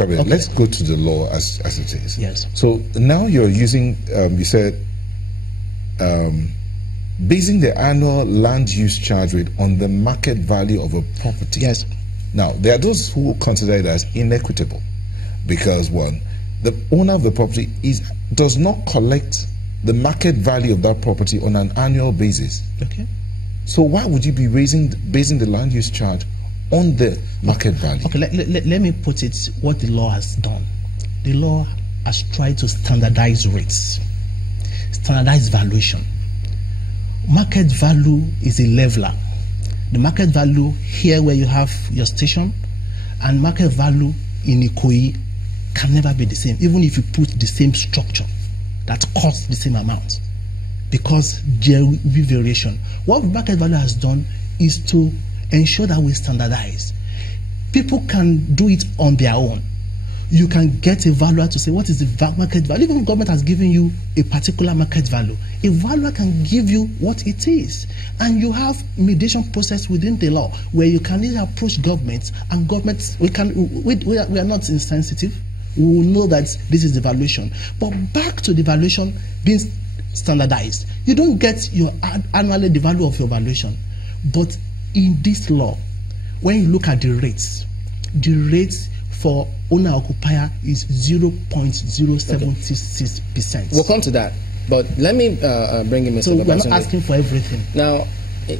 come in. Okay. Let's go to the law as it is. Yes. So now you're using, you said, basing the annual land use charge rate on the market value of a property. Yes. Now, there are those who consider it as inequitable because, one, the owner of the property does not collect the market value of that property on an annual basis. Okay. So why would you be basing the land use charge on the market value? Okay, let me put it what the law has done. The law has tried to standardize rates, standardize valuation. Market value is a leveler. The market value here where you have your station and market value in Ikoyi can never be the same, even if you put the same structure that costs the same amount, because there will be variation. What market value has done is to ensure that we standardize. People can do it on their own. You can get a valuer to say, what is the market value? Even government has given you a particular market value. A valuer can give you what it is. And you have mediation process within the law where you can either approach government and government, we are not insensitive. We will know that this is the valuation. But back to the valuation being standardized. You don't get your annually the value of your valuation. But in this law, when you look at the rates for owner-occupier is 0.076%. We'll come to that, but let me bring in Mr. So we're not asking for everything. Now,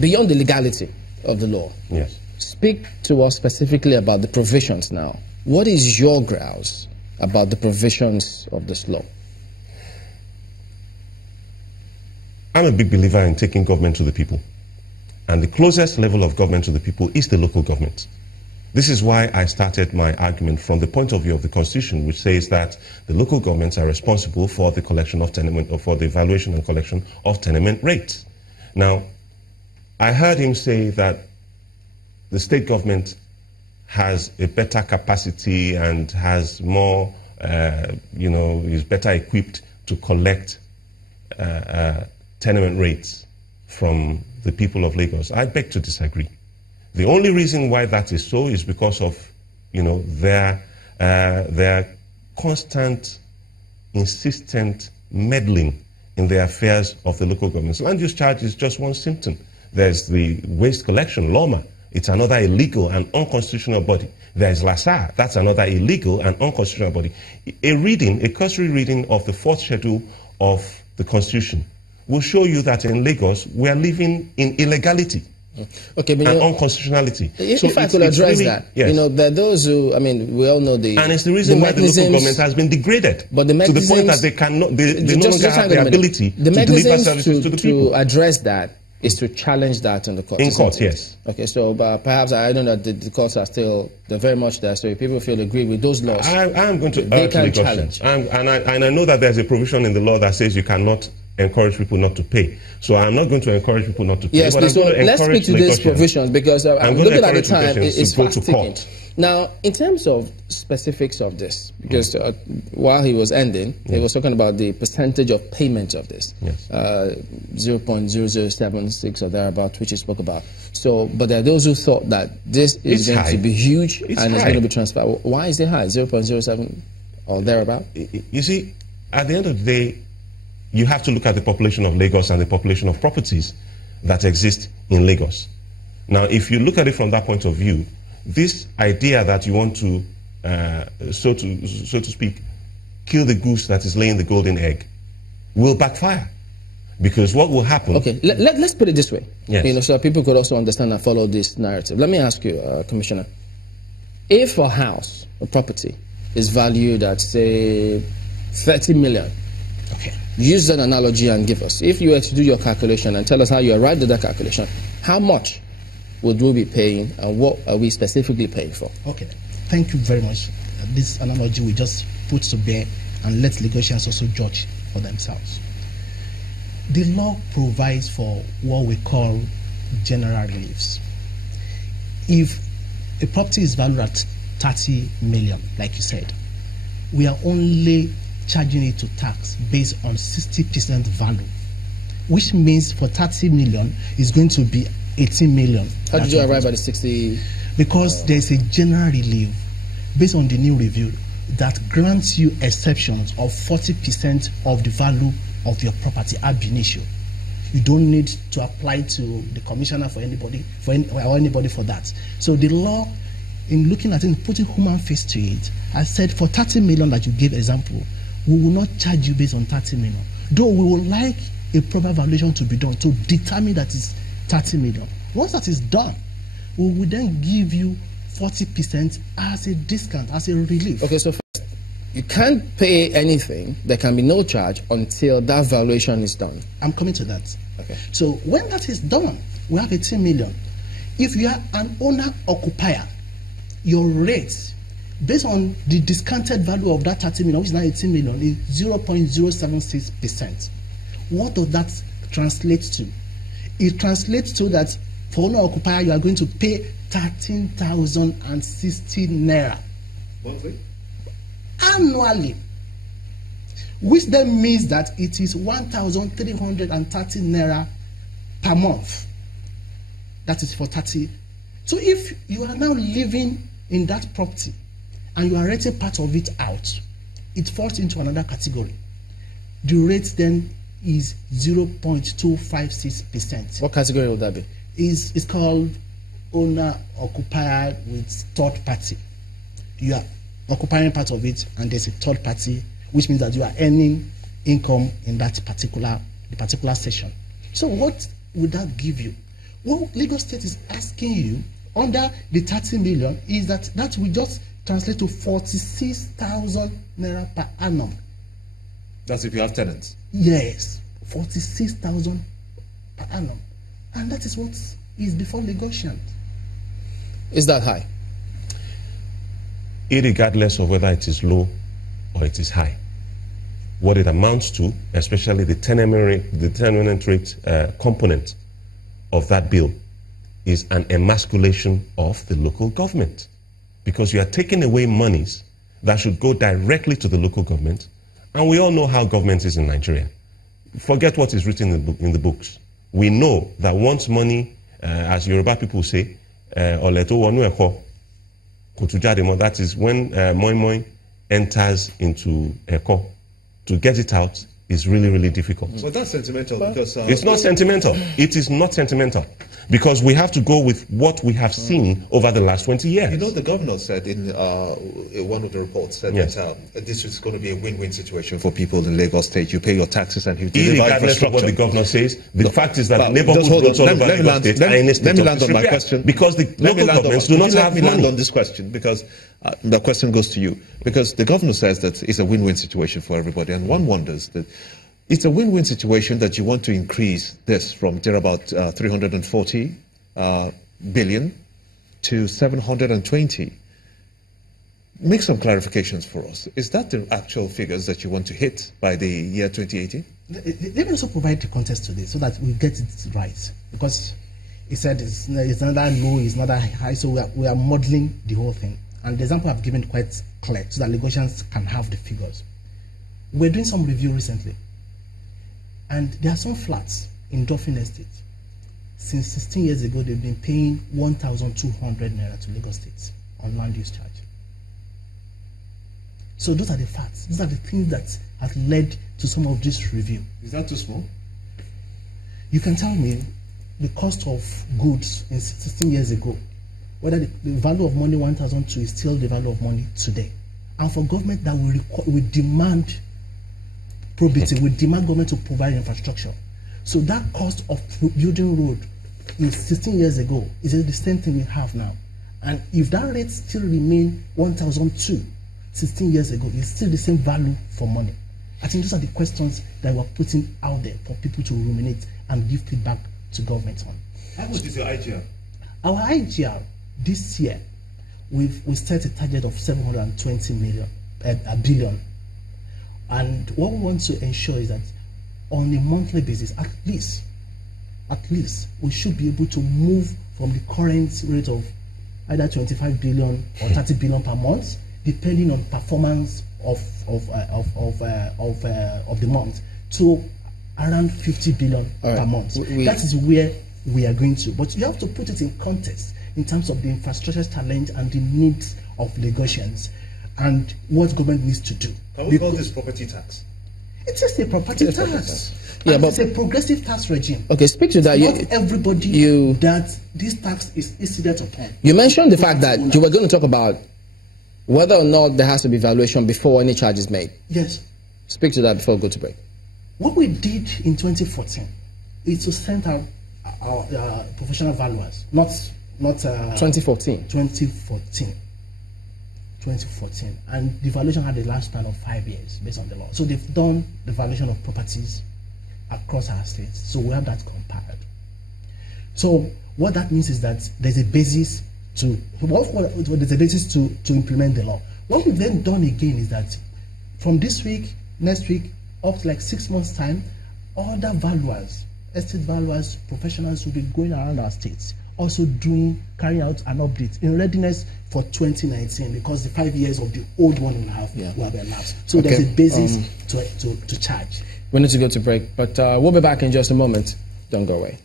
beyond the legality of the law, yes, speak to us specifically about the provisions now. What is your grouse about the provisions of this law? I'm a big believer in taking government to the people. And the closest level of government to the people is the local government. This is why I started my argument from the point of view of the Constitution, which says that the local governments are responsible for the collection of tenement, or for the evaluation and collection of tenement rates. Now, I heard him say that the state government has a better capacity and has more, is better equipped to collect tenement rates from the people of Lagos. I beg to disagree. The only reason why that is so is because of, their constant, insistent meddling in the affairs of the local governments. Land use charge is just one symptom. There's the waste collection, LOMA. It's another illegal and unconstitutional body. There's LASA. That's another illegal and unconstitutional body. A cursory reading of the 4th schedule of the Constitution will show you that in Lagos, we are living in illegality. Okay, but and unconstitutionality. If I could address really, that, yes. There are those who, we all know the... And it's the reason why the local government has been degraded, but the to the point that they cannot, they no longer have the ability to deliver services to the people. To address that is to challenge that in the courts. In court, yes. Okay, so perhaps I don't know that the courts are still, they're very much there, so if people feel agree with those laws, I am going to urge the challenge. And I know that there's a provision in the law that says you cannot encourage people not to pay. So I'm not going to encourage people not to pay. Yes, but so let's speak to these provisions because I'm looking at the time, it's fast ticking. Now, in terms of specifics of this, because while he was ending, he was talking about the percentage of payment of this, 0.0076 or thereabout, which he spoke about. So, but there are those who thought that this is going to be huge and it's going to be transferred. Why is it high, 0.07 or thereabout? You see, at the end of the day, you have to look at the population of Lagos and the population of properties that exist in Lagos. Now, if you look at it from that point of view, this idea that you want to, so to speak, kill the goose that is laying the golden egg will backfire. Because what will happen... Okay, let's put it this way, yes. So people could also understand and follow this narrative. Let me ask you, Commissioner, if a house, a property, is valued at, say, 30 million, okay, use that analogy and give us, if you were to do your calculation and tell us how you arrived at that calculation, how much would we be paying and what are we specifically paying for? Okay, thank you very much. This analogy we just put to bear and let Lagosians also judge for themselves. The law provides for what we call general reliefs. If a property is valued at 30 million, like you said, we are only charging it to tax based on 60% value, which means for 30 million is going to be 18 million. How did you arrive at the 60? Because there's a general relief based on the new review, that grants you exceptions of 40% of the value of your property ab initio. You don't need to apply to the commissioner for anybody, or anybody for that. So the law, in looking at it, putting human face to it, I said for 30 million that you gave example, we will not charge you based on 30 million. Though we would like a proper valuation to be done to determine that it's 30 million. Once that is done, we will then give you 40% as a discount, as a relief. Okay, so first, you can't pay anything, there can be no charge until that valuation is done. I'm coming to that. Okay. So when that is done, we have 18 million. If you are an owner-occupier, your rate, based on the discounted value of that 30 million, which is now 18 million, is 0.076%. What does that translate to? It translates to that for owner-occupier, you are going to pay 13,060 naira. Monthly? Annually. Which then means that it is 1,330 naira per month. That is for 30. So if you are now living in that property and you are renting part of it out, it falls into another category. The rate then is 0.256%. What category would that be? It's called owner-occupier with third party. You are occupying part of it and there's a third party, which means that you are earning income in that particular session. So what would that give you? What Lagos State is asking you under the 30 million is that will just translate to 46,000 naira per annum. That's if you have tenants? Yes, 46,000 per annum. And that is what is before Lagosians. Is that high? Irregardless of whether it is low or it is high, what it amounts to, especially the tenement rate component of that bill, is an emasculation of the local government, because you are taking away monies that should go directly to the local government, and we all know how government is in Nigeria. Forget what is written in the books. We know that once money, as Yoruba people say, that is when moi moi enters into Eko, to get it out is really, really difficult. But that's sentimental because... it's not sentimental. It is not sentimental. Because we have to go with what we have seen over the last 20 years. You know, the governor said in one of the reports that this is going to be a win-win situation for people in Lagos State. You pay your taxes and you deliver regardless of what the governor says, the fact is that neighborhood roads all over Lagos State are in a state Let me of land on my question. Because the local governments do not have money. Let me land on this question, because the question goes to you. Because the governor says that it's a win-win situation for everybody, and one wonders that it's a win-win situation that you want to increase this from there about 340 billion to 720. Make some clarifications for us. Is that the actual figures that you want to hit by the year 2018? Let me also provide the context to this so that we get it right. Because he said it's not that low, it's not that high, so we are modeling the whole thing. And the example I've given is quite clear so that Lagosians can have the figures. We're doing some review recently, and there are some flats in Dolphin Estate. Since 16 years ago, they've been paying 1,200 naira to Lagos State on land use charge. So those are the facts. Those are the things that have led to some of this review. Is that too small? You can tell me the cost of goods in 16 years ago, whether the value of money 1,002 is still the value of money today. And for government that will demand probity, will demand government to provide infrastructure. So that cost of building road in 16 years ago is the same thing we have now. And if that rate still remain 1,002 16 years ago, it's still the same value for money. I think those are the questions that we're putting out there for people to ruminate and give feedback to government on. How much is your IGR? Our IGR this year, we set a target of 720 billion. And what we want to ensure is that on a monthly basis, at least, we should be able to move from the current rate of either 25 billion or 30 billion per month, depending on performance of the month, to around 50 billion per month. That is where we are going to. But you have to put it in context in terms of the infrastructure challenge and the needs of negotiations and what government needs to do. Can we call this property tax? It is a property tax. Yeah, but it's a progressive tax regime. Okay, speak to that. Not everybody that this tax is incident upon. You mentioned the fact that you were going to talk about whether or not there has to be valuation before any charge is made. Yes. Speak to that before we go to break. What we did in 2014 is to send our professional valuers, not 2014. 2014, and the valuation had a lifespan of 5 years based on the law. So they've done the valuation of properties across our states. So we have that compared. So what that means is that there's a basis to implement the law. What we've then done again is that from this week, next week, up to like 6 months' time, other valuers, estate valuers, professionals will be going around our states, also carrying out an update in readiness for 2019, because the 5 years of the old one will have elapsed. So there's a basis to charge. We need to go to break, but we'll be back in just a moment. Don't go away.